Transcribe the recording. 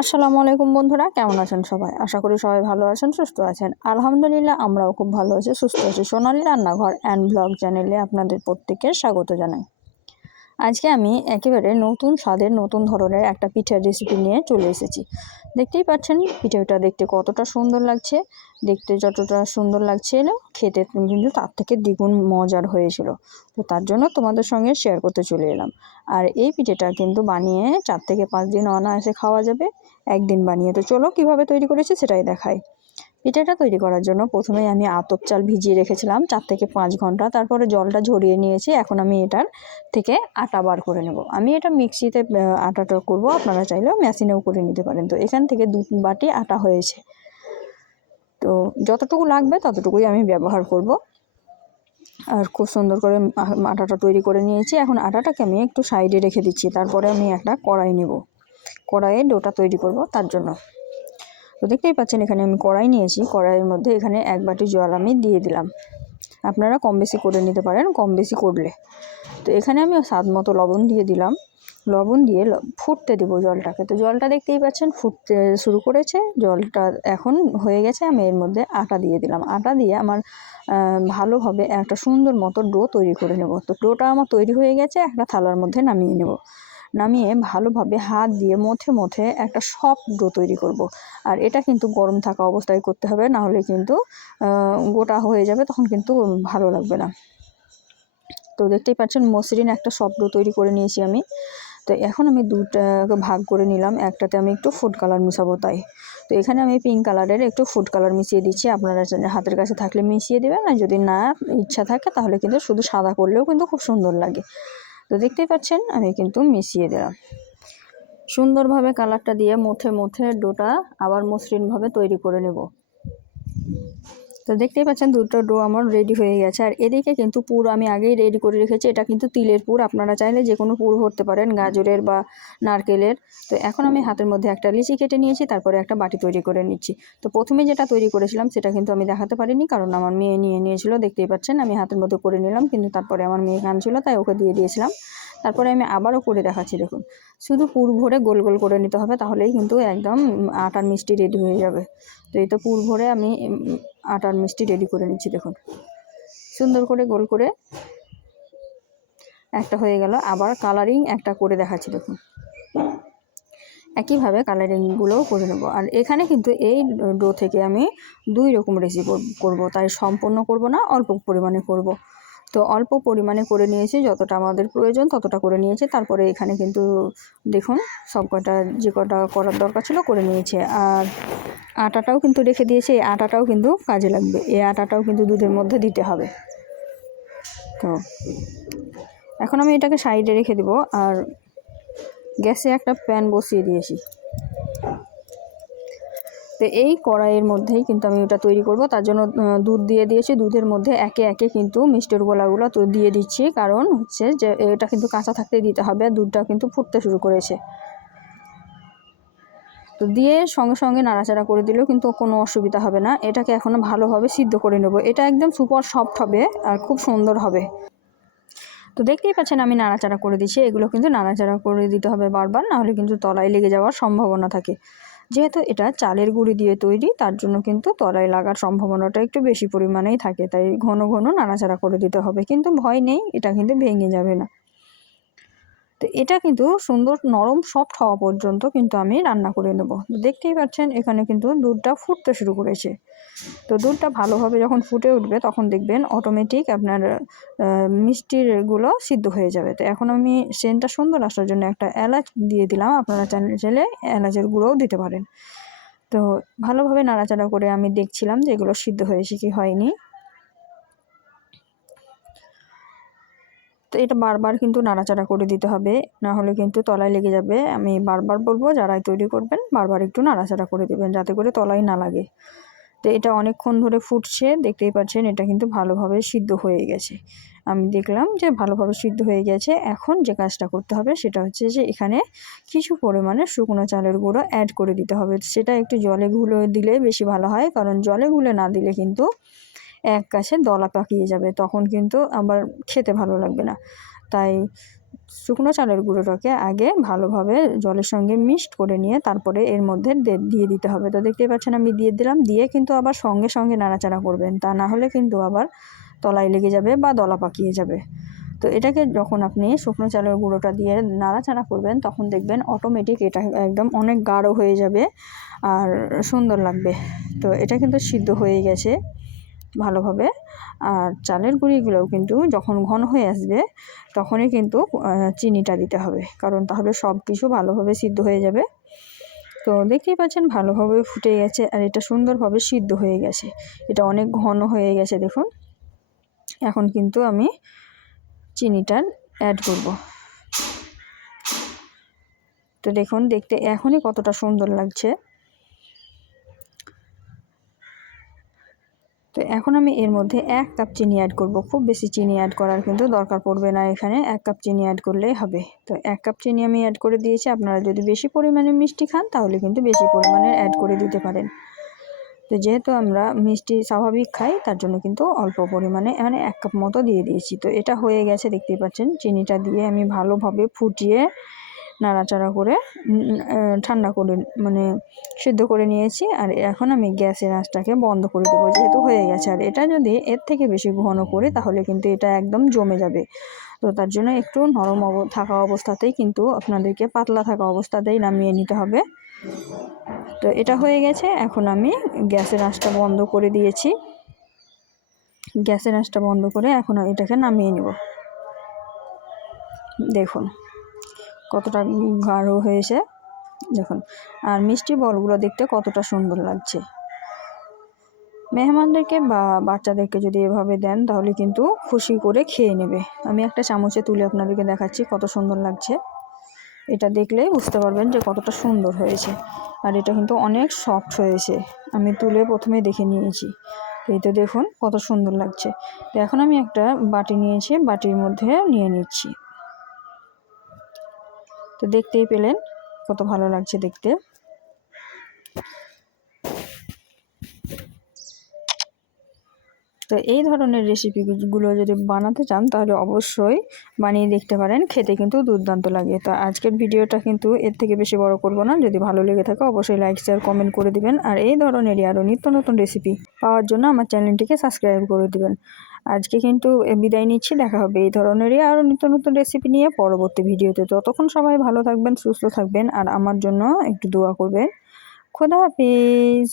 আসসালামু আলাইকুম বন্ধুরা, কেমন আছেন সবাই? আশা করি সবাই ভালো আছেন, সুস্থ আছেন। আলহামদুলিল্লাহ আমরাও খুব ভালো আছি, সুস্থ আছি। সোনালী রান্নাঘর অ্যান্ড ব্লগ চ্যানেলে আপনাদের প্রত্যেককে স্বাগত জানাই। আজকে আমি একেবারে নতুন স্বাদের নতুন ধরনের একটা পিঠার রেসিপি নিয়ে চলে এসেছি। দেখতেই পাচ্ছেন পিঠাটা দেখতে কতটা সুন্দর লাগছে। দেখতে যতটা সুন্দর লাগছিল, খেতে কিন্তু তার থেকে দ্বিগুণ মজার হয়েছিল। তো তার জন্য তোমাদের সঙ্গে শেয়ার করতে চলে এলাম। আর এই পিঠাটা কিন্তু বানিয়ে 4 থেকে 5 দিন অনায়াসে খাওয়া যাবে। একদিন বানিয়ে। তো চলো কীভাবে তৈরি করেছি সেটাই দেখাই। পিঠাটা তৈরি করার জন্য প্রথমেই আমি আতপ চাল ভিজিয়ে রেখেছিলাম 4 থেকে 5 ঘন্টা। তারপরে জলটা ঝরিয়ে নিয়েছি। এখন আমি এটার থেকে আটা বার করে নেব। আমি এটা মিক্সিতে আটাটা করব, আপনারা চাইলেও মেশিনেও করে নিতে পারেন। তো এখান থেকে 2 বাটি আটা হয়েছে। তো যতটুকু লাগবে ততটুকুই আমি ব্যবহার করব। আর খুব সুন্দর করে আটাটা তৈরি করে নিয়েছি। এখন আটাটাকে আমি একটু সাইডে রেখে দিচ্ছি। তারপরে আমি একটা কড়াই নেব, কড়াইয়ে ডোটা তৈরি করব তার জন্য। তো দেখতেই পাচ্ছেন এখানে আমি কড়াই নিয়েছি। কড়াইয়ের মধ্যে এখানে 1 বাটি জল আমি দিয়ে দিলাম। আপনারা কম বেশি করে নিতে পারেন, কম বেশি করলে। তো এখানে আমি স্বাদ মতো লবণ দিয়ে দিলাম। লবণ দিয়ে ফুটতে দেবো জলটাকে। তো জলটা দেখতেই পাচ্ছেন ফুটতে শুরু করেছে। জলটা এখন হয়ে গেছে। আমি এর মধ্যে আটা দিয়ে দিলাম। আটা দিয়ে আমার ভালোভাবে একটা সুন্দর মতো ডো তৈরি করে নেব। তো ডোটা আমার তৈরি হয়ে গেছে। একটা থালার মধ্যে নামিয়ে নেব। নামিয়ে ভালোভাবে হাত দিয়ে মথে মথে একটা সফট ডো তৈরি করব। আর এটা কিন্তু গরম থাকা অবস্থায় করতে হবে, না হলে কিন্তু গোটা হয়ে যাবে, তখন কিন্তু ভালো লাগবে না। তো দেখতেই পাচ্ছেন মসৃণ একটা সফট ডো তৈরি করে নিয়েছি আমি। তো এখন আমি দুটাকে ভাগ করে নিলাম। একটাতে আমি একটু ফুড কালার মিশাবো তাই। তো এখানে আমি পিঙ্ক কালারের একটু ফুড কালার মিশিয়ে দিচ্ছি। আপনারা হাতের কাছে থাকলে মিশিয়ে দেবেন, আর যদি না ইচ্ছা থাকে তাহলে কিন্তু শুধু সাদা করলেও কিন্তু খুব সুন্দর লাগে। তো দেখতেই পাচ্ছেন আমি কিন্তু মিশিয়ে দিলাম। সুন্দরভাবে কালারটা দিয়ে মুথে মুথে ডোটা আবার মসৃণভাবে তৈরি করে নেব। তো দেখতেই পাচ্ছেন দুটো ডো আমার রেডি হয়ে গেছে। আর এদিকে কিন্তু পুর আমি আগেই রেডি করে রেখেছি। এটা কিন্তু তিলের পুর, আপনারা চাইলে যে কোনো পুর ভরতে পারেন, গাজরের বা নারকেলের। তো এখন আমি হাতের মধ্যে একটা লিচি কেটে নিয়েছি, তারপরে একটা বাটি তৈরি করে নিচ্ছি। তো প্রথমে যেটা তৈরি করেছিলাম সেটা কিন্তু আমি দেখাতে পারিনি, কারণ আমার মেয়ে নিয়ে নিয়েছিল। দেখতেই পাচ্ছেন আমি হাতের মধ্যে করে নিলাম, কিন্তু তারপরে আমার মেয়ে কাঁদছিল তাই ওকে দিয়ে দিয়েছিলাম। তারপরে আমি আবারও করে দেখাচ্ছি। দেখুন, শুধু পুর ভরে গোল গোল করে নিতে হবে, তাহলেই কিন্তু একদম আটার মিষ্টি রেডি হয়ে যাবে। তো এই তো পুর ভরে আমি আটার মিষ্টি রেডি করে নিচ্ছি। দেখুন সুন্দর করে গোল করে একটা হয়ে গেল। আবার কালারিং একটা করে দেখাচ্ছি। দেখুন একইভাবে কালারিংগুলোও করে নেব। আর এখানে কিন্তু এই ডো থেকে আমি 2 রকম রেসিপি করব, তাই সম্পূর্ণ করব না, অল্প পরিমাণে করব। তো অল্প পরিমাণে করে নিয়েছি, যতটা আমাদের প্রয়োজন ততটা করে নিয়েছি। তারপরে এখানে কিন্তু দেখুন সব কটা যে কটা করার দরকার ছিল করে নিয়েছি। আর আটাটাও কিন্তু রেখে দিয়েছি। এই আটাটাও কিন্তু কাজে লাগবে। এই আটাটাও কিন্তু দুধের মধ্যে দিতে হবে। তো এখন আমি এটাকে সাইডে রেখে দেবো। আর গ্যাসে একটা প্যান বসিয়ে দিয়েছি। তো এই কড়াইয়ের মধ্যেই কিন্তু আমি ওটা তৈরি করব। তার জন্য দুধ দিয়ে দিয়েছি। দুধের মধ্যে একে একে কিন্তু মিষ্টির গোলাগুলো তো দিয়ে দিচ্ছি, কারণ হচ্ছে যে এটা কিন্তু কাঁচা থাকতেই দিতে হবে। দুধটা কিন্তু ফুটতে শুরু করেছে। তো দিয়ে সঙ্গে সঙ্গে নাড়াচাড়া করে দিলেও কিন্তু কোনো অসুবিধা হবে না। এটাকে এখনও ভালোভাবে সিদ্ধ করে নেব। এটা একদম সুপার সফট হবে আর খুব সুন্দর হবে। তো দেখতেই পাচ্ছেন আমি নাড়াচাড়া করে দিচ্ছি। এগুলো কিন্তু নাড়াচাড়া করে দিতে হবে বারবার, নাহলে কিন্তু তলায় লেগে যাওয়ার সম্ভাবনা থাকে। যেহেতু এটা চালের গুঁড়ি দিয়ে তৈরি, তার জন্য কিন্তু তলায় লাগার সম্ভাবনাটা একটু বেশি পরিমাণেই থাকে। তাই ঘন ঘন নাড়াচাড়া করে দিতে হবে, কিন্তু ভয় নেই, এটা কিন্তু ভেঙে যাবে না। তো এটা কিন্তু সুন্দর নরম সফট হওয়া পর্যন্ত কিন্তু আমি রান্না করে নেব। দেখতেই পাচ্ছেন এখানে কিন্তু দুধটা ফুটতে শুরু করেছে। তো দুধটা ভালোভাবে যখন ফুটে উঠবে তখন দেখবেন অটোমেটিক আপনার মিষ্টিরগুলো সিদ্ধ হয়ে যাবে। তো এখন আমি সেন্টটা সুন্দর আসার জন্য একটা এলাচ দিয়ে দিলাম। আপনারা চাইলে এলাচের গুঁড়োও দিতে পারেন। তো ভালোভাবে নাড়াচাড়া করে আমি দেখছিলাম যে এগুলো সিদ্ধ হয়েছে কি হয়নি। তো এটা বারবার কিন্তু নাড়াচাড়া করে দিতে হবে, না হলে কিন্তু তলায় লেগে যাবে। আমি বারবার বলবো যারাই তৈরি করবেন বারবার একটু নাড়াচাড়া করে দেবেন, যাতে করে তলায় না লাগে। তো এটা অনেকক্ষণ ধরে ফুটছে, দেখতেই পাচ্ছেন এটা কিন্তু ভালোভাবে সিদ্ধ হয়ে গেছে। আমি দেখলাম যে ভালোভাবে সিদ্ধ হয়ে গেছে। এখন যে কাজটা করতে হবে সেটা হচ্ছে যে এখানে কিছু পরিমাণে শুকনো চালের গুঁড়ো অ্যাড করে দিতে হবে। সেটা একটু জলে গুলে দিলে বেশি ভালো হয়, কারণ জলে গুলে না দিলে কিন্তু এক কাছে দলা পাকিয়ে যাবে, তখন কিন্তু আবার খেতে ভালো লাগবে না। তাই শুকনো চালের গুঁড়োটাকে আগে ভালোভাবে জলের সঙ্গে মিক্সড করে নিয়ে তারপরে এর মধ্যে দিয়ে দিতে হবে। তো দেখতেই পাচ্ছেন আমি দিয়ে দিলাম, দিয়ে কিন্তু আবার সঙ্গে সঙ্গে নাড়াচাড়া করবেন, তা না হলে কিন্তু আবার তলায় লেগে যাবে বা দলা পাকিয়ে যাবে। তো এটাকে যখন আপনি শুকনো চালের গুঁড়োটা দিয়ে নাড়াচাড়া করবেন তখন দেখবেন অটোমেটিক এটা একদম অনেক গাঢ় হয়ে যাবে আর সুন্দর লাগবে। তো এটা কিন্তু সিদ্ধ হয়ে গেছে ভালোভাবে। আর চালের গুঁড়িগুলোও কিন্তু যখন ঘন হয়ে আসবে তখনই কিন্তু চিনিটা দিতে হবে, কারণ তাহলে সব কিছু ভালোভাবে সিদ্ধ হয়ে যাবে। তো দেখতেই পাচ্ছেন ভালোভাবে ফুটে গেছে আর এটা সুন্দরভাবে সিদ্ধ হয়ে গেছে, এটা অনেক ঘন হয়ে গেছে দেখুন। এখন কিন্তু আমি চিনিটা অ্যাড করব। তো দেখুন দেখতে এখনই কতটা সুন্দর লাগছে। তো এখন আমি এর মধ্যে 1 কাপ চিনি অ্যাড করব। খুব বেশি চিনি অ্যাড করার কিন্তু দরকার পড়বে না, এখানে 1 কাপ চিনি অ্যাড করলেই হবে। তো 1 কাপ চিনি আমি অ্যাড করে দিয়েছি। আপনারা যদি বেশি পরিমাণে মিষ্টি খান তাহলে কিন্তু বেশি পরিমাণে অ্যাড করে দিতে পারেন। তো যেহেতু আমরা মিষ্টি স্বাভাবিক খাই তার জন্য কিন্তু অল্প পরিমাণে এখানে 1 কাপ মতো দিয়ে দিয়েছি। তো এটা হয়ে গেছে দেখতেই পাচ্ছেন। চিনিটা দিয়ে আমি ভালোভাবে ফুটিয়ে নাড়াচাড়া করে ঠান্ডা করে সিদ্ধ করে নিয়েছি। আর এখন আমি গ্যাসের আঁচটাকে বন্ধ করে দেবো, যেহেতু হয়ে গেছে। আর এটা যদি এর থেকে বেশি ঘন করি তাহলে কিন্তু এটা একদম জমে যাবে। তো তার জন্য একটু নরম থাকা অবস্থাতেই কিন্তু আপনাদেরকে পাতলা থাকা অবস্থাতেই নামিয়ে নিতে হবে। তো এটা হয়ে গেছে। এখন আমি গ্যাসের আঁচটা বন্ধ করে দিয়েছি। গ্যাসের আঁচটা বন্ধ করে এখন এটাকে নামিয়ে নেব। দেখুন কতটা গাঢ় হয়েছে দেখুন। আর মিষ্টি বলগুলো দেখতে কতটা সুন্দর লাগছে। মেহমানদেরকে বা বাচ্চাদেরকে যদি এভাবে দেন তাহলে কিন্তু খুশি করে খেয়ে নেবে। আমি একটা চামচে তুলে আপনাদেরকে দেখাচ্ছি কত সুন্দর লাগছে। এটা দেখলেই বুঝতে পারবেন যে কতটা সুন্দর হয়েছে। আর এটা কিন্তু অনেক সফট হয়েছে, আমি তুলে প্রথমে দেখে নিয়েছি। এই তো দেখুন কত সুন্দর লাগছে। তো এখন আমি একটা বাটি নিয়েছি, বাটির মধ্যে নিয়ে নিচ্ছি। তো দেখতেই পেলেন কত ভালো লাগছে দেখতে। তো এই ধরনের রেসিপিগুলো যদি বানাতে চান তাহলে অবশ্যই বানিয়ে দেখতে পারেন, খেতে কিন্তু দুর্দান্ত লাগে। তো আজকের ভিডিওটা কিন্তু এর থেকে বেশি বড় করব না। যদি ভালো লেগে থাকে অবশ্যই লাইক শেয়ার কমেন্ট করে দিবেন। আর এই ধরনেরই আরও নিত্য নতুন রেসিপি পাওয়ার জন্য আমার চ্যানেলটিকে সাবস্ক্রাইব করে দিবেন। আজকে কিন্তু বিদায় নিচ্ছি, দেখা হবে এই ধরনেরই আরও নিত্য নতুন রেসিপি নিয়ে পরবর্তী ভিডিওতে। ততক্ষণ সবাই ভালো থাকবেন, সুস্থ থাকবেন আর আমার জন্য একটু দোয়া করবেন। খোদা হাফিজ।